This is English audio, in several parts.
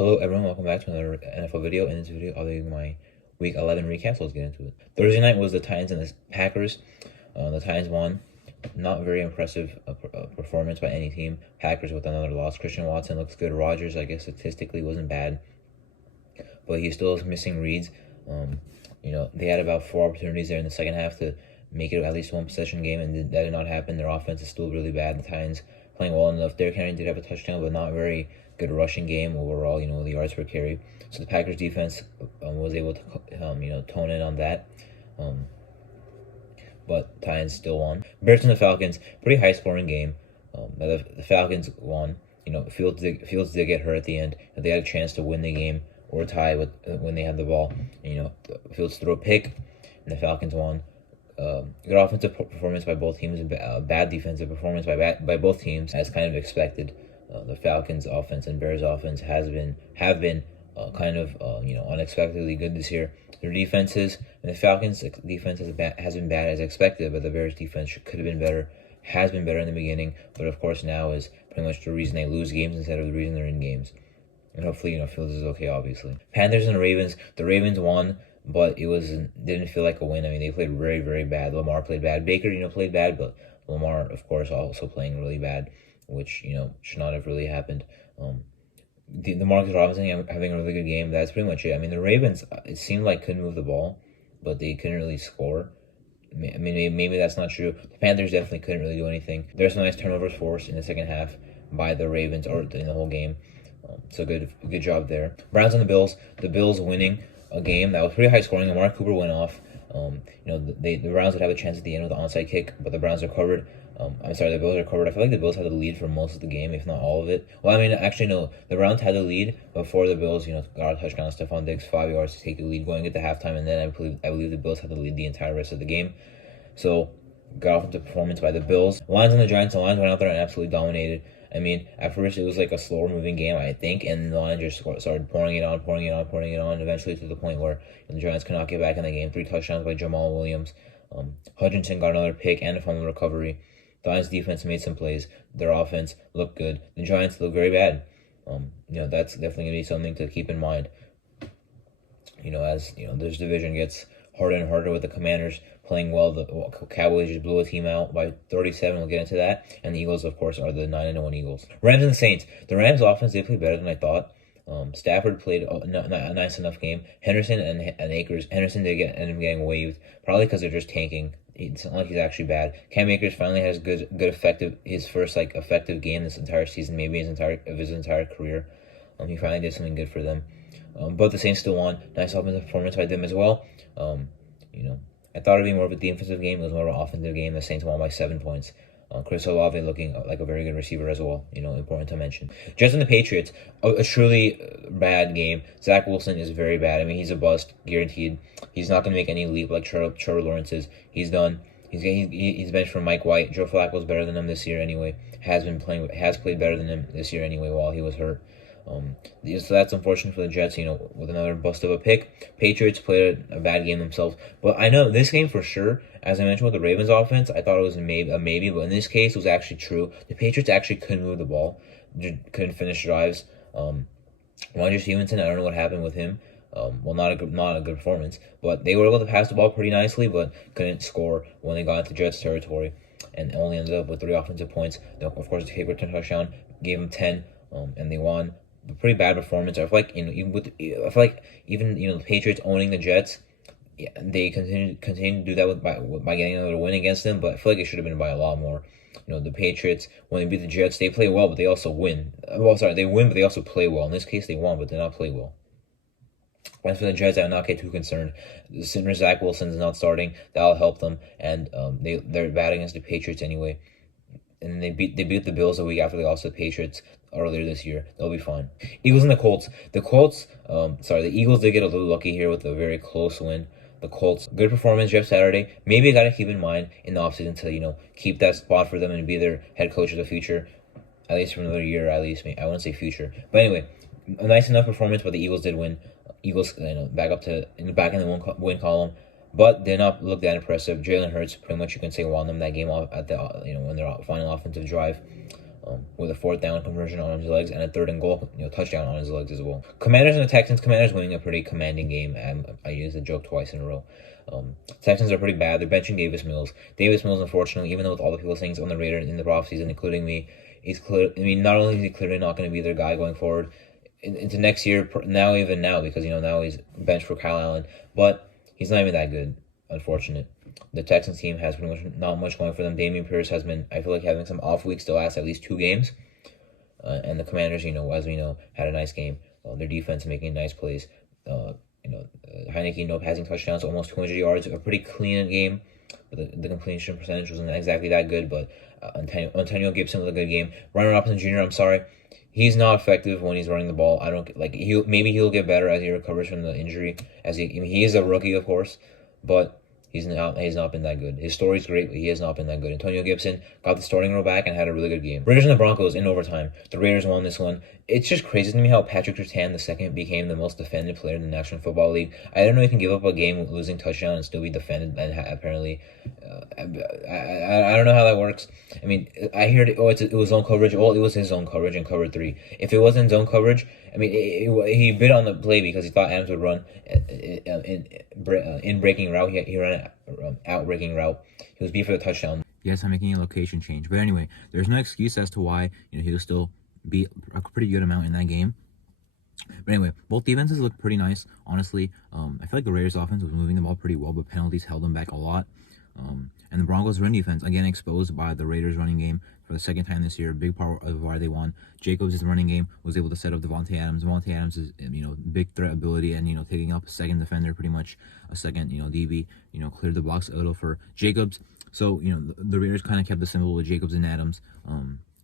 Hello everyone, welcome back to another NFL video. In this video, I'll be my Week 11 recap, so let's get into it. Thursday night was the Titans and the Packers. The Titans won. Not very impressive performance by any team. Packers with another loss. Christian Watson looks good. Rodgers, I guess, statistically wasn't bad, but he still is missing reads. They had about 4 opportunities there in the second half to make it at least one possession game, and that did not happen. Their offense is still really bad. The Titans playing well enough. Derrick Henry did have a touchdown, but not very good rushing game overall. The yards per carry. So the Packers defense was able to tone in on that. But Titans still won. Bears and the Falcons, pretty high scoring game. The Falcons won. Fields did get hurt at the end. They had a chance to win the game or tie with when they had the ball. Fields threw a pick, and the Falcons won. Good offensive performance by both teams, and bad defensive performance by both teams, as kind of expected. The Falcons' offense and Bears' offense have been unexpectedly good this year. Their defenses, and the Falcons' defense has been bad as expected, but the Bears' defense could have been better. Has been better in the beginning, but of course now is pretty much the reason they lose games instead of the reason they're in games. And hopefully, Fields is okay, obviously. Panthers and the Ravens. The Ravens won, but didn't feel like a win. I mean, they played very, very bad. Lamar played bad. Baker, played bad, but Lamar, of course, also playing really bad, which, should not have really happened. The Marcus Robinson having a really good game. That's pretty much it. I mean, the Ravens, it seemed like couldn't move the ball, but they couldn't really score. I mean, maybe that's not true. The Panthers definitely couldn't really do anything. There's some nice turnovers forced in the second half by the Ravens, or in the whole game. So good job there. Browns and the Bills. The Bills winning a game that was pretty high scoring. Amari Cooper went off. The Browns would have a chance at the end with the onside kick, but the Browns recovered. The Bills recovered. I feel like the Bills had the lead for most of the game, if not all of it. Well, I mean, actually, no. The Browns had the lead before the Bills, got a touchdown on Stephon Diggs, 5 yards to take the lead going into halftime, and then I believe the Bills had the lead the entire rest of the game. So, good offensive performance by the Bills. Lions and the Giants. The Lions went out there and absolutely dominated. I mean, at first it was like a slower moving game, I think, and the Lions just started pouring it on, eventually to the point where the Giants could not get back in the game. 3 touchdowns by Jamal Williams. Hutchinson got another pick and a fumble recovery. The Lions defense made some plays. Their offense looked good. The Giants look very bad. That's definitely going to be something to keep in mind. As this division gets harder and harder with the Commanders playing well. The Cowboys just blew a team out by 37. We'll get into that. And the Eagles, of course, are the 9-1 Eagles. Rams and the Saints. The Rams' offense did play better than I thought. Stafford played a nice enough game. Henderson and Akers. Henderson did end up getting waived, probably because they're just tanking. It's not like he's actually bad. Cam Akers finally has his first effective game this entire season, maybe his entire career. He finally did something good for them. But the Saints still won. Nice offensive performance by them as well. I thought it'd be more of a defensive game. It was more of an offensive game. The Saints won by 7 points. Chris Olave looking like a very good receiver as well. Important to mention. Jets and the Patriots, a truly bad game. Zach Wilson is very bad. I mean, he's a bust, guaranteed. He's not going to make any leap like Trevor Lawrence is. He's done. He's benched from Mike White. Joe Flacco's better than him this year anyway. Has played better than him this year anyway while he was hurt. So that's unfortunate for the Jets, with another bust of a pick. Patriots played a bad game themselves. But I know this game for sure, as I mentioned with the Ravens offense, I thought it was a maybe, but in this case, it was actually true. The Patriots actually couldn't move the ball, couldn't finish drives. Roger Stevenson, I don't know what happened with him. Not a good performance, but they were able to pass the ball pretty nicely, but couldn't score when they got into Jets territory, and only ended up with 3 offensive points. Of course, the Hayward touchdown gave them 10, and they won. A pretty bad performance. I feel like even the Patriots owning the Jets, they continue to do that by getting another win against them. But I feel like it should have been by a lot more. The Patriots, when they beat the Jets, they play well, but they also win. They win, but they also play well. In this case, they won, but did not play well. As for the Jets, I would not get too concerned. Since Zach Wilson is not starting, that'll help them, and they're bad against the Patriots anyway. And they beat the Bills a week after they lost to the Patriots earlier this year. They'll be fine. Eagles and the Colts. The Eagles did get a little lucky here with a very close win. The Colts, good performance Jeff Saturday. Maybe I got to keep in mind in the offseason to, keep that spot for them and be their head coach of the future, at least for another year, at least. I wouldn't say future. But anyway, a nice enough performance, but the Eagles did win. Eagles, back in the win column, but did not look that impressive. Jalen Hurts, pretty much you can say, won them that game off at the when their final offensive drive. with a fourth down conversion on his legs and a third and goal, touchdown on his legs as well. Commanders and the Texans. Commanders winning a pretty commanding game. I used the joke twice in a row. Texans are pretty bad. They're benching Davis Mills. Davis Mills, unfortunately, even though with all the people saying it's on the radar in the offseason, including me, he's clear. I mean, not only is he clearly not going to be their guy going forward into next year, even now, because now he's benched for Kyle Allen, but he's not even that good. Unfortunate. The Texans team has pretty much not much going for them. Dameon Pierce has been, I feel like, having some off weeks the last at least 2 games. And the Commanders, as we know, had a nice game. Their defense making nice plays. Heineke, no passing touchdowns, almost 200 yards. A pretty clean game. The completion percentage wasn't exactly that good, but Antonio Gibson with a good game. Ryan Robinson Jr., I'm sorry. He's not effective when he's running the ball. I don't like. Maybe he'll get better as he recovers from the injury. He is a rookie, of course, but he's not been that good. His story's great, but he has not been that good. Antonio Gibson got the starting role back and had a really good game. Raiders and the Broncos in overtime. The Raiders won this one. It's just crazy to me how Patrick Surtain II became the most defended player in the National Football League. I don't know if he can give up a game losing touchdown and still be defended, and apparently, I don't know how that works. I mean, I heard it was zone coverage. Well, it was his zone coverage in cover 3. If it wasn't zone coverage, I mean, he bit on the play because he thought Adams would run in breaking route. He ran out breaking route. He was beat for the touchdown. Yes, I'm making a location change. But anyway, there's no excuse as to why he will still be a pretty good amount in that game. But anyway, both defenses look pretty nice, honestly. I feel like the Raiders' offense was moving the ball pretty well, but penalties held them back a lot. And the Broncos' run defense, again, exposed by the Raiders' running game for the second time this year. A big part of why they won. Jacobs' running game was able to set up Davante Adams. Davante Adams is, big threat ability and, taking up a second defender, pretty much a second, DB, cleared the box a little for Jacobs. So, the Raiders kind of kept the simple with Jacobs and Adams.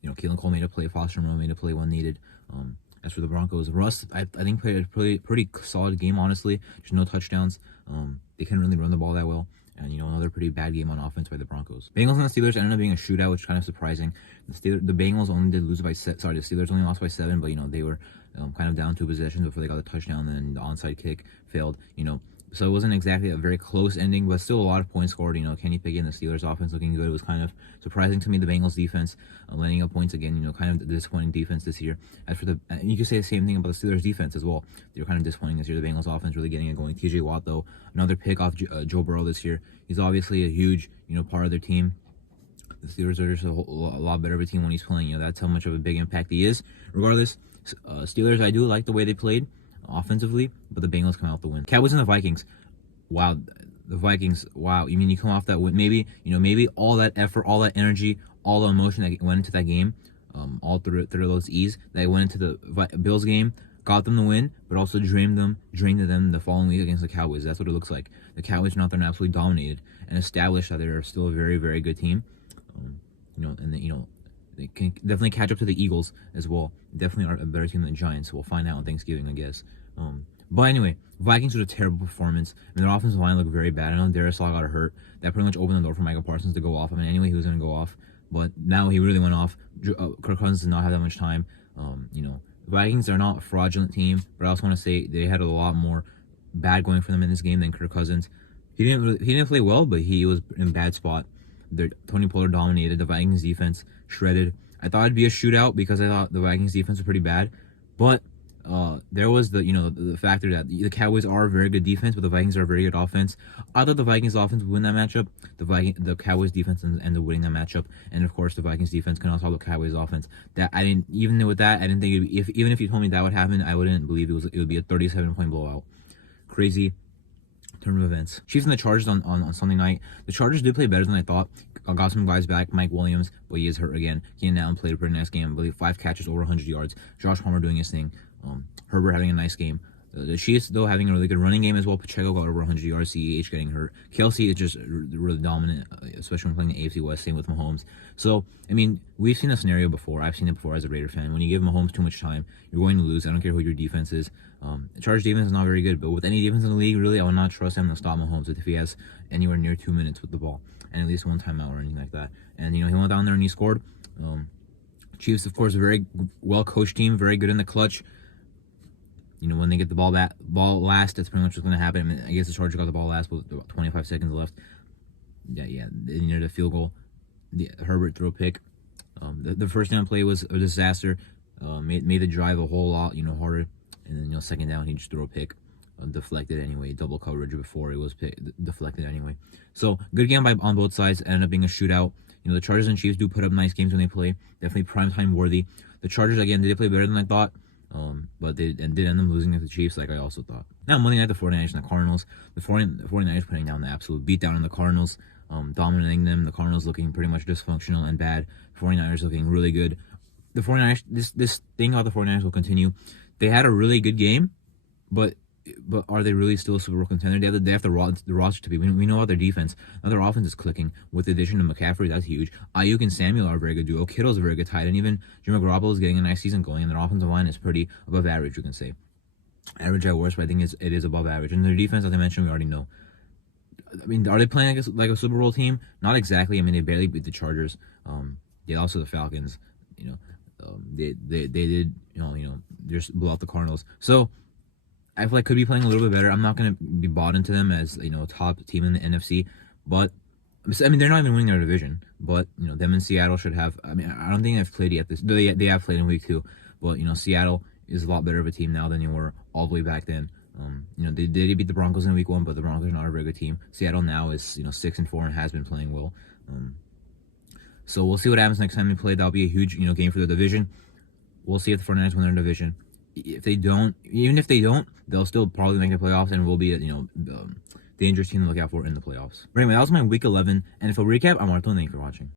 Keelan Cole made a play. Foster Moreau made a play when needed. As for the Broncos, Russ, I think played a pretty solid game, honestly. Just no touchdowns. They couldn't really run the ball that well. And, another pretty bad game on offense by the Broncos. Bengals and the Steelers ended up being a shootout, which is kind of surprising. The Bengals only did lose by the Steelers only lost by 7, but, they were kind of down 2 possessions before they got the touchdown, and then the onside kick failed, So it wasn't exactly a very close ending, but still a lot of points scored. Kenny Pickett and the Steelers offense looking good. It was kind of surprising to me, the Bengals defense landing up points again, kind of the disappointing defense this year. As for and you could say the same thing about the Steelers defense as well. They were kind of disappointing this year. The Bengals offense really getting it going. TJ Watt, though, another pick off Joe Burrow this year. He's obviously a huge, part of their team. The Steelers are just a lot better of a team when he's playing. That's how much of a big impact he is. Regardless, Steelers, I do like the way they played offensively, but the Bengals come out the win. Cowboys and the Vikings. Wow, the Vikings. Wow, you mean you come off that win? Maybe all that effort, all that energy, all the emotion that went into that game, all through those E's that went into the Bills game, got them the win, but also drained them the following week against the Cowboys. That's what it looks like. The Cowboys went out there and absolutely dominated and established that they're still a very, very good team. They can definitely catch up to the Eagles as well. Definitely are a better team than the Giants. We'll find out on Thanksgiving, I guess. But anyway, Vikings with a terrible performance. Their offensive line looked very bad. I know Darius Law got hurt. That pretty much opened the door for Michael Parsons to go off. Anyway, he was going to go off. But now he really went off. Kirk Cousins did not have that much time. Vikings are not a fraudulent team, but I also want to say they had a lot more bad going for them in this game than Kirk Cousins. He didn't play well, but he was in a bad spot. Tony Pollard dominated. The Vikings defense shredded. I thought it'd be a shootout because I thought the Vikings defense was pretty bad, but there was the factor that the Cowboys are a very good defense, but the Vikings are a very good offense. I thought the Vikings offense would win that matchup. The Cowboys defense ended up winning that matchup, and of course the Vikings defense can also help the Cowboys offense. That I didn't think even if you told me that would happen, I wouldn't believe it would be a 37-point blowout. Crazy turn of events. Chiefs and the Chargers on Sunday night. The Chargers did play better than I thought. Got some guys back. Mike Williams, but he is hurt again. Keenan Allen played a pretty nice game. I believe 5 catches, over 100 yards. Josh Palmer doing his thing. Herbert having a nice game. The Chiefs, though, having a really good running game as well. Pacheco got over 100 yards. CEH getting hurt. Kelsey is just really dominant, especially when playing the AFC West. Same with Mahomes. So, we've seen a scenario before. I've seen it before as a Raider fan. When you give Mahomes too much time, you're going to lose. I don't care who your defense is. The Chargers defense is not very good, but with any defense in the league, really, I would not trust him to stop Mahomes if he has anywhere near 2 minutes with the ball and at least one timeout or anything like that. And, he went down there and he scored. Chiefs, of course, a very well-coached team, very good in the clutch. When they get the ball last, that's pretty much what's going to happen. I guess the Chargers got the ball last with about 25 seconds left. Yeah, they needed a field goal. Herbert threw a pick. The first down play was a disaster. Made the drive a whole lot harder, and then second down he just threw a pick, deflected anyway. Double coverage before it was deflected anyway. So good game on both sides. Ended up being a shootout. The Chargers and Chiefs do put up nice games when they play. Definitely primetime worthy. The Chargers again did play better than I thought. But they did end up losing to the Chiefs like I also thought. Now Monday night, the 49ers and the Cardinals. The 49ers putting down the absolute beatdown on the Cardinals, dominating them. The Cardinals looking pretty much dysfunctional and bad. 49ers looking really good. The 49ers, this thing about the 49ers will continue. They had a really good game, but are they really still a Super Bowl contender? They have the roster to be. We know about their defense. Now their offense is clicking. With the addition of McCaffrey, that's huge. Ayuk and Samuel are a very good duo. Kittle's a very good tight end. Even Jimmy Garoppolo is getting a nice season going, and their offensive line is pretty above average, you can say. Average at worst, but I think it is above average. And their defense, as I mentioned, we already know. I mean, are they playing like a Super Bowl team? Not exactly. I mean, they barely beat the Chargers. They also the Falcons. They did just blow out the Cardinals. So I feel like could be playing a little bit better. I'm not gonna be bought into them as a top team in the NFC, but I mean they're not even winning their division. But them and Seattle should have. I mean I don't think they've played yet. They have played in week 2, but Seattle is a lot better of a team now than they were all the way back then. They did beat the Broncos in week 1, but the Broncos are not a very good team. Seattle now is 6-4 and has been playing well. So we'll see what happens next time they play. That'll be a huge game for the division. We'll see if the 49ers win their division. If they don't, even if they don't, they'll still probably make the playoffs and will be a dangerous team to look out for in the playoffs. But anyway, that was my week 11. And for a recap, I'm Arthur. Thank you for watching.